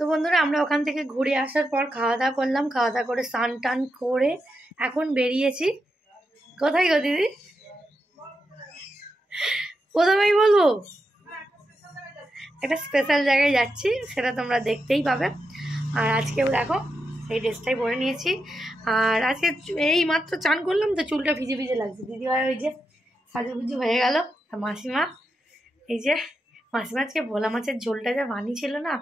তো বন্ধুরা আমরা ওখান থেকে ঘুরে আসার পর খাওয়া দাওয়া করলাম, খাওয়া দাওয়া করে স্নান টান করে এখন বেরিয়েছি। কোথায় গো দিদি? প্রথমেই বলবো একটা স্পেশাল জায়গায় যাচ্ছি, সেটা তোমরা দেখতেই পাবে। আর আজকেও দেখো এই ড্রেসটাই পরে নিয়েছি। আর আজকে এই মাত্র চান করলাম তো চুলটা ভিজে ভিজে লাগছে। দিদিভাই ওই যে সাজুগুজু হয়ে গেল। আর মাসিমা এই যে মাসিমা আজকে ভোলা মাছের ঝোলটা যা বানিয়েছিল না,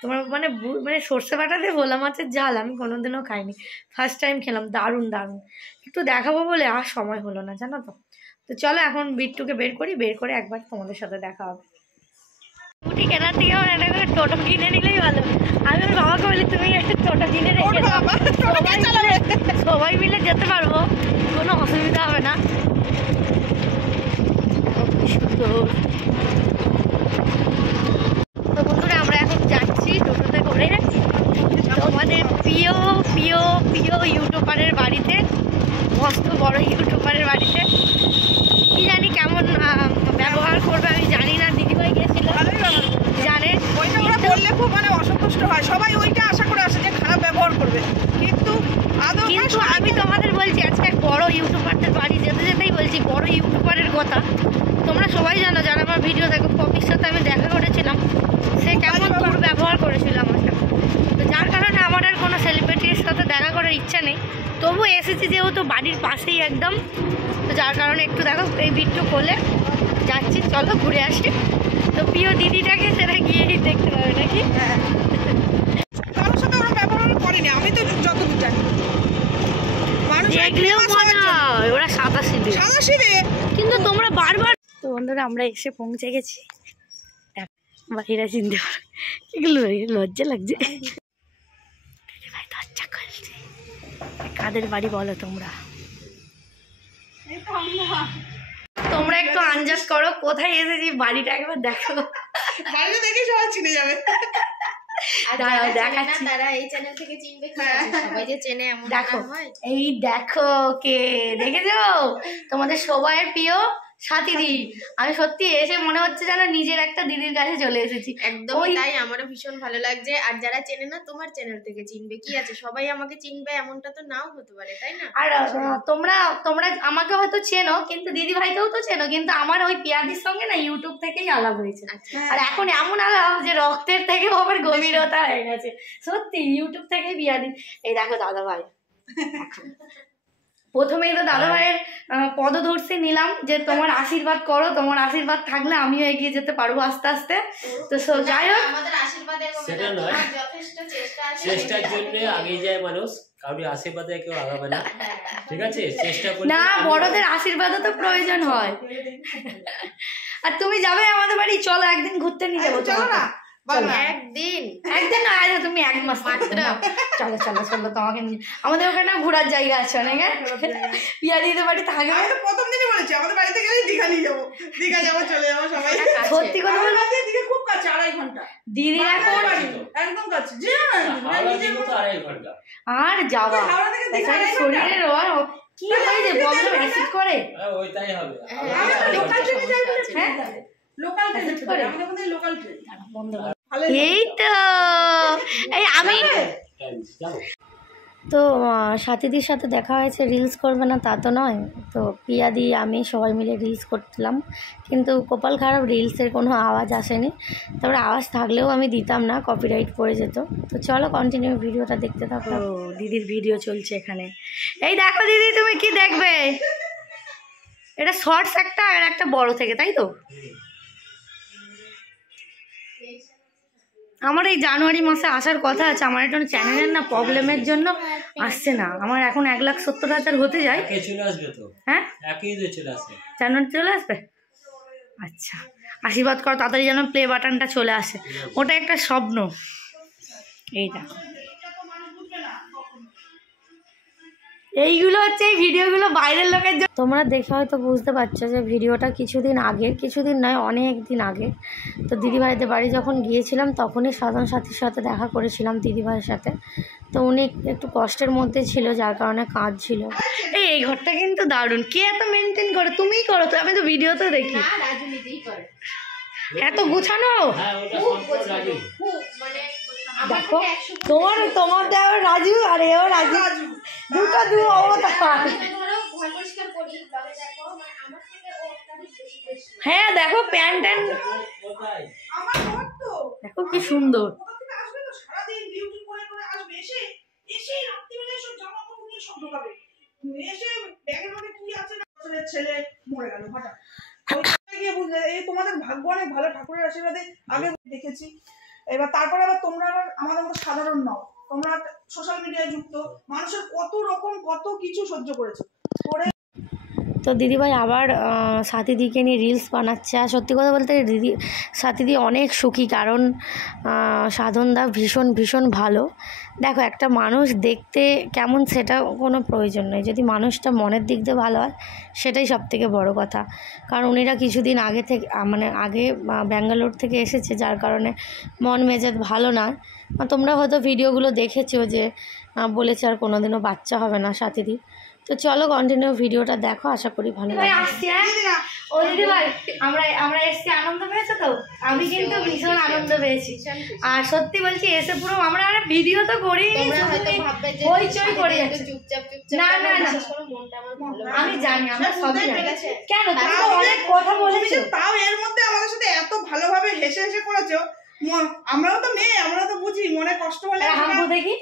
তোমার মানে মানে সর্ষে বাটা দিয়ে ভোলা মাছের ঝাল আমি কোনোদিনও খাইনি, ফার্স্ট টাইম খেলাম। দারুণ দারুণ। একটু দেখাবো বলে আর সময় হলো না জানো তো। তো চলো এখন বিট্টুকে বের করি, বের করে একবার তোমাদের সাথে দেখা হবে। স্কুটি কেনার থেকে আমার একটা করে টোটো কিনে নিলেই ভালো। আমি ওর বাবাকে বলি তুমি একটা টোটো কিনে রেখে দাও, সবাই মিলে যেতে পারবো, কোনো অসুবিধা হবে না। সুন্দর। তো বন্ধুরা আমরা এখন যাচ্ছি টোটোতে করে আমাদের প্রিয় প্রিয় প্রিয় ইউটিউবারের বাড়িতে, মস্ত বড় ইউটিউবারের বাড়িতে। কি জানি কেমন ব্যবহার করবে আমি জানি না। দিদিভাই গেছিল জানে, ওইটা ওরা বললে খুব মানে অসন্তুষ্ট হয়, সবাই ওইটা আশা করে আসে যে খারাপ ব্যবহার করবে, কিন্তু আমি তোমাদের বলছি আজকে বড় ইউটিউবারদের বাড়ি যেতে যেতেই বলছি বড় ইউটিউবারের কথা। তোমরা সবাই জানো যারা আমার ভিডিও দেখো, পপির সাথে আমি দেখা করেছিলাম, সে কেমন ব্যবহার করেছিল আমার সাথে। তো যার কারণে আমার আর কোনো সেলিব্রিটির সাথে দেখা করার ইচ্ছা নেই, তবু এসেছি যেহেতু বাড়ির পাশেই একদম। তো যার কারণে একটু দেখো এই ভিডিও করলে যাচ্ছি, চলো ঘুরে আসি। তো প্রিয় দিদিটাকে সেটা গিয়েই দেখতে পাবে নাকি। কারোর সাথে ওরা ব্যবহার করেনি, আমি তো যতদূর জানি। দেখলেও মনে হয় ওরা সাদা সিধে, কিন্তু তোমরা বারবার। তো বন্ধুরা আমরা এসে পৌঁছে গেছি। বাকিরা চিনতে পারো, এগুলো লজ্জা লাগছে। কাদের বাড়ি বলো তোমরা? তোমরা একটু আন্দাজ করো কোথায় এসেছি, বাড়িটা একবার দেখো। বাড়িটা দেখে সবাই চিনে যাবে। তারা এই চ্যানেল থেকে চিনবে, সবাই যে চেনে এমন দেখো। এই দেখো কে দেখেছো, তোমাদের সবাইয়ের প্রিয় সাথী। আমি সত্যি এসে মনে হচ্ছে যেন নিজের একটা দিদির কাছে চলে এসেছি। একদম তাই, আমারও ভীষণ ভালো লাগছে। আর যারা চেনে না তোমার চ্যানেল থেকে চিনবে, কি আছে সবাই আমাকে চিনবে এমনটা তো নাও হতে পারে, তাই না? আর তোমরা আমাকে হয়তো চেনো, কিন্তু দিদি ভাইকেও তো চেনো, কিন্তু আমার ওই পিয়াদির সঙ্গে না ইউটিউব থেকেই আলাপ হয়েছে। আর এখন এমন আলাপ যে রক্তের থেকেও আবার গভীরতা হয়ে গেছে। সত্যি ইউটিউব থেকে পিয়াদি। এই দেখো দাদা ভাই, প্রথমেই তো দাদা ভাইয়ের পদধর্ষে নিলাম যে তোমার আশীর্বাদ করো, তোমার আশীর্বাদ থাকলে আমিও এগিয়ে যেতে পারবো আস্তে আস্তে। তো যাই হোক, আমাদের আশীর্বাদে যথেষ্ট চেষ্টা আছে, চেষ্টার জন্য আগেই যায় মানুষ, কারোর আশীর্বাদে কেউ আগাবে না, ঠিক আছে? চেষ্টা করি না, বড়দের আশীর্বাদও তো প্রয়োজন হয়। আর তুমি যাবে আমাদের বাড়ি, চলো একদিন ঘুরতে নিয়ে যাবো। চলো না, একদিন না, তুমি এক মাস মাত্র। চলো চলো চলো, তোমাকে আমাদের ওখানে ঘোরার জায়গা আছে অনেক। পিয়াদিদের বাড়ি থাকবে। প্রথম দিনই বলেছি আমাদের বাড়িতে গেলে দীঘা নিয়ে যাবো, দীঘা যাবো, চলে যাবো সবাই। সত্যি কথা বলবো, দীঘা খুব কাছে, 2.5 ঘন্টা। দিদি এখন একদম কাছে, আর যাওয়া শরীরের কি হয়েছে, প্রবলেম অ্যাসিড করে। ওইটাই হবে, লোকাল ট্রেনে যাই বলেছে। হ্যাঁ লোকাল ট্রেনে করে, আমাদের লোকাল ট্রেন বন্ধ। এই তো এই আমি তো সাথীদের সাথে দেখা হয়েছে, রিলস করবে না তা তো নয়। তো পিয়াদি আমি সবাই মিলে রিলস করছিলাম, কিন্তু কপাল খারাপ রিলসের কোনো আওয়াজ আসেনি। তারপরে আওয়াজ থাকলেও আমি দিতাম না, কপিরাইট পড়ে যেত। তো চলো কন্টিনিউ ভিডিওটা দেখতে থাকো। দিদির ভিডিও চলছে এখানে। এই দেখো দিদি, তুমি কি দেখবে? এটা শর্টস একটা আর একটা বড় থেকে, তাই তো? আমার এই জানুয়ারি মাসে আসার কথা আছে, আমার একটা চ্যানেলের না প্রবলেমের জন্য আসছে না। আমার এখন 1,70,000 হতে যায়। হ্যাঁ জানুয়ারি চলে আসবে। আচ্ছা, আশীর্বাদ করো তাড়াতাড়ি যেন প্লে বাটনটা চলে আসে, ওটা একটা স্বপ্ন। এই দেখো, এইগুলো হচ্ছে এই ভিডিওগুলো বাইরের লোকের জন্য। তোমরা দেখে হয়তো বুঝতে পারছো যে ভিডিওটা কিছুদিন আগের, কিছুদিন নয় অনেক দিন আগে। তো দিদিভাইদের বাড়ি যখন গিয়েছিলাম তখনই সাধন সাথীর সাথে দেখা করেছিলাম দিদিভাইয়ের সাথে। তো উনি একটু কষ্টের মধ্যে ছিল, যার কারণে কাঁদছিল। এই ঘরটা কিন্তু দারুণ। কে এত মেনটেন করে? তুমিই করো তো? আমি তো ভিডিওতে দেখি এত গুছানো। দেখো তোমার দেওয়া রাজু আর এও রাজু, দুটো দু অবতার। হ্যাঁ দেখো প্যান্ট ট্যান্ট দেখো কি সুন্দর। ছেলে মরে গেল হঠাৎ, এই তোমাদের ভাগ্য অনেক ভালো, ঠাকুরের আশীর্বাদে আগে দেখেছি। এবার তারপরে আবার তোমরা আবার আমাদের মতো সাধারণ নও, তোমরা সোশ্যাল মিডিয়ায় যুক্ত, মানুষের কত রকম কত কিছু সহ্য করেছো করে। তো দিদিভাই আবার সাথীদিকে নিয়ে রিলস বানাচ্ছে। আর সত্যি কথা বলতে সাথীদি অনেক সুখী, কারণ সাধনদা ভীষণ ভীষণ ভালো। দেখো একটা মানুষ দেখতে কেমন সেটা কোনো প্রয়োজন নেই, যদি মানুষটা মনের দিক দিয়ে ভালো হয় সেটাই সবথেকে বড় কথা। কারণ উনিরা কিছুদিন আগে থেকে আগে ব্যাঙ্গালোর থেকে এসেছে, যার কারণে মন মেজাজ ভালো না। তোমরা হয়তো ভিডিওগুলো দেখেছো যে বলেছে আর কোনোদিনও বাচ্চা হবে না সাথীদি। তো চলো কন্টিনিউ ভিডিওটা দেখো, আশা করি ভালো লাগবে। ও দিদিভাই আমরা এসছি, আনন্দ পেয়েছো তো? আমি কিন্তু ভীষণ আনন্দ পেয়েছি। আর সত্যি বলছি এসে পুরো আমরা ভিডিও তো করি, হইচই করে যাচ্ছে। না না না আমি জানি, আমরা সবই জানি। কেন তুমি অনেক কথা বলেছো, তাও এর মধ্যে আমাদের সাথে এত ভালোভাবে হেসে হেসে করেছো। আমরাও তো মেয়ে, আমরা তো বুঝি মনে কষ্ট হলে হামবো দেখি।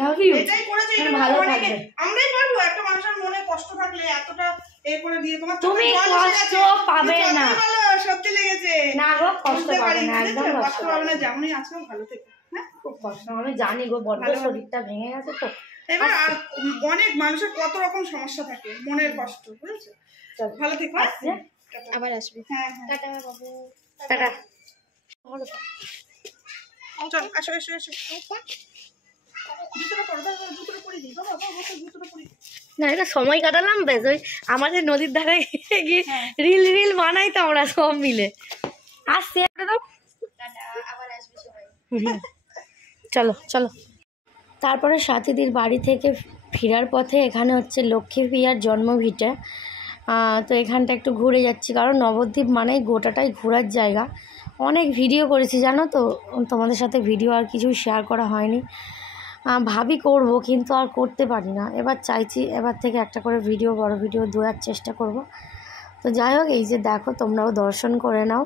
লাভ ইউ, এটাই করেছো, এটা ভালো অনেকে থাকবে। আমরাই পারবো। একটা মানুষের মনে কষ্ট থাকলে এতটা এ করে দিয়ে তোমার তুমি কষ্ট পাবে না। ভালো সত্যি লেগেছে না গো, কষ্ট পাবে না, একদম কষ্ট পাবে না। যেমনই আজকে ভালো থেকো। হ্যাঁ খুব কষ্ট, আমি জানি গো, বড় শরীরটা ভেঙে গেছে তো। এবার আর অনেক মানুষের কত রকম সমস্যা থাকে, মনের কষ্ট, বুঝেছো? ভালো থেকো। আবার আসবে। হ্যাঁ হ্যাঁ, টাটা বাবু, টাটা। চল আসো এসো এসো। জুতোটা পরো, জুতোটা পরে দিই বাবা, বাবা জুতোটা পরে দিই। না এটা সময় কাটালাম বেশ, ওই আমাদের নদীর ধারে গিয়ে রিল বানাই তো আমরা সব মিলে। আসছি একদম, টাটা, আবার আসবে সবাই। চলো চলো। তারপরে সাথীদির বাড়ি থেকে ফেরার পথে এখানে হচ্ছে লক্ষ্মী প্রিয়ার জন্মভিটে। তো এখানটা একটু ঘুরে যাচ্ছি, কারণ নবদ্বীপ মানেই গোটাটাই ঘোরার জায়গা। অনেক ভিডিও করেছি জানো তো, তোমাদের সাথে ভিডিও আর কিছু শেয়ার করা হয়নি। ভাবি করব, কিন্তু আর করতে পারি না। এবার চাইছি এবার থেকে একটা করে ভিডিও, বড় ভিডিও দেওয়ার চেষ্টা করব। তো যাই হোক, এই যে দেখো তোমরাও দর্শন করে নাও।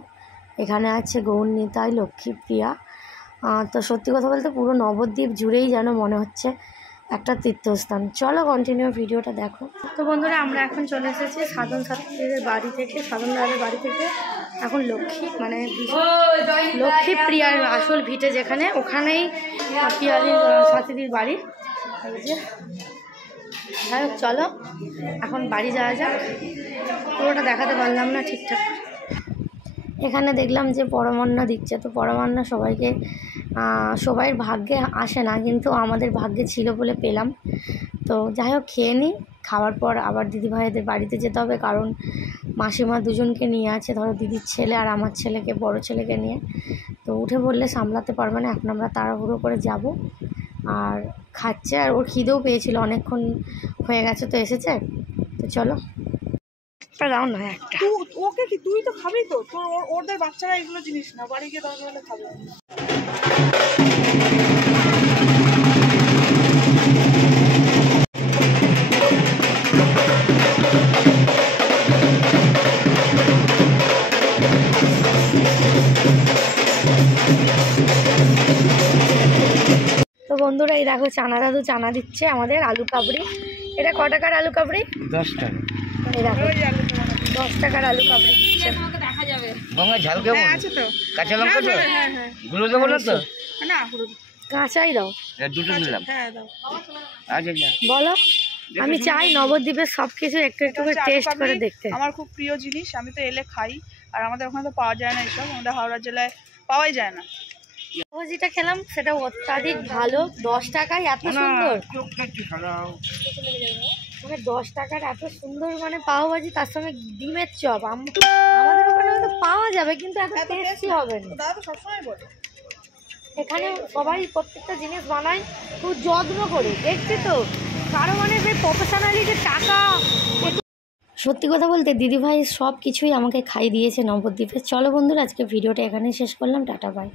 এখানে আছে গৌর নিতাই, লক্ষ্মী প্রিয়া। তো সত্যি কথা বলতে পুরো নবদ্বীপ জুড়েই যেন মনে হচ্ছে একটা তীর্থস্থান। চলো কন্টিনিউ ভিডিওটা দেখো। তো বন্ধুরা আমরা এখন চলে এসেছি সাধন সাথীদের বাড়ি থেকে, সাধনদাদের বাড়ি থেকে। এখন লক্ষ্মী লক্ষ্মী প্রিয়ার আসল ভিটে যেখানে, ওখানেই পিয়ালির সাথীদের বাড়ি। এই যে যাই হোক চলো এখন বাড়ি যাওয়া যাক। পুরোটা দেখাতে পারলাম না ঠিকঠাক। এখানে দেখলাম যে পরমান্ন দিচ্ছে, তো পরমান্ন সবাইকে সবাইয়ের ভাগ্যে আসে না, কিন্তু আমাদের ভাগ্যে ছিল বলে পেলাম। তো যাই হোক খেয়ে নিই, খাওয়ার পর আবার দিদিভাইদের বাড়িতে যেতে হবে, কারণ মাসিমা দুজনকে নিয়ে আছে, ধরো দিদির ছেলে আর আমার ছেলেকে, বড় ছেলেকে নিয়ে। তো উঠে বললে সামলাতে পারবে না, এখন আমরা তাড়াহুড়ো করে যাব। আর খাচ্ছে, আর ওর খিদেও পেয়েছিল, অনেকক্ষণ হয়ে গেছে তো এসেছে। তো চলো দাও না একটা। ওকে কি তুই তো খাবি তো, তোর ওদের বাচ্চারা এগুলো জিনিস না, বাড়ি গিয়ে দরকার হলে খাবে। তো বন্ধুরা এই দেখো চানা দাদু চানা দিচ্ছে আমাদের, আলু কাবড়ি। এটা ক টাকার আলু কাবড়ি? 10 টাকা। এই দেখো 10 টাকার আলু কাবড়ি দিচ্ছে। গঙ্গা ঝাল কেমন আছে তো, কাঁচা লঙ্কা তো হ্যাঁ হ্যাঁ, গুলো দেবো না তো? না পুরো কাঁচাই দাও। দুটো দিলাম। হ্যাঁ দাও। আচ্ছা আচ্ছা বলো, আমি চাই নবদ্বীপের সব কিছু একটু একটু করে টেস্ট করে দেখতে। আমার খুব প্রিয় জিনিস, আমি তো এলে খাই। আর আমাদের ওখানে তো পাওয়া যায় না এসব, আমাদের হাওড়া জেলায় পাওয়াই যায় না। যেটা খেলাম সেটা অত্যাধিক ভালো, 10 টাকায় এত সুন্দর, মানে 10 টাকার এত সুন্দর মানে পাওভাজি, তার সঙ্গে ডিমের চপ। আমাদের ওখানে হয়তো পাওয়া যাবে, কিন্তু এত টেস্টি হবে না। দাদা তো সবসময় বলে এখানে সবাই প্রত্যেকটা জিনিস বানায় খুব যত্ন করে, দেখছি তো কারো মানে প্রফেশনালি যে টাকা। সত্যি কথা বলতে দিদিভাই সব কিছুই আমাকে খাই দিয়েছে নবদ্বীপে। চলো বন্ধুরা আজকে ভিডিওটা এখানেই শেষ করলাম, টাটা বাই।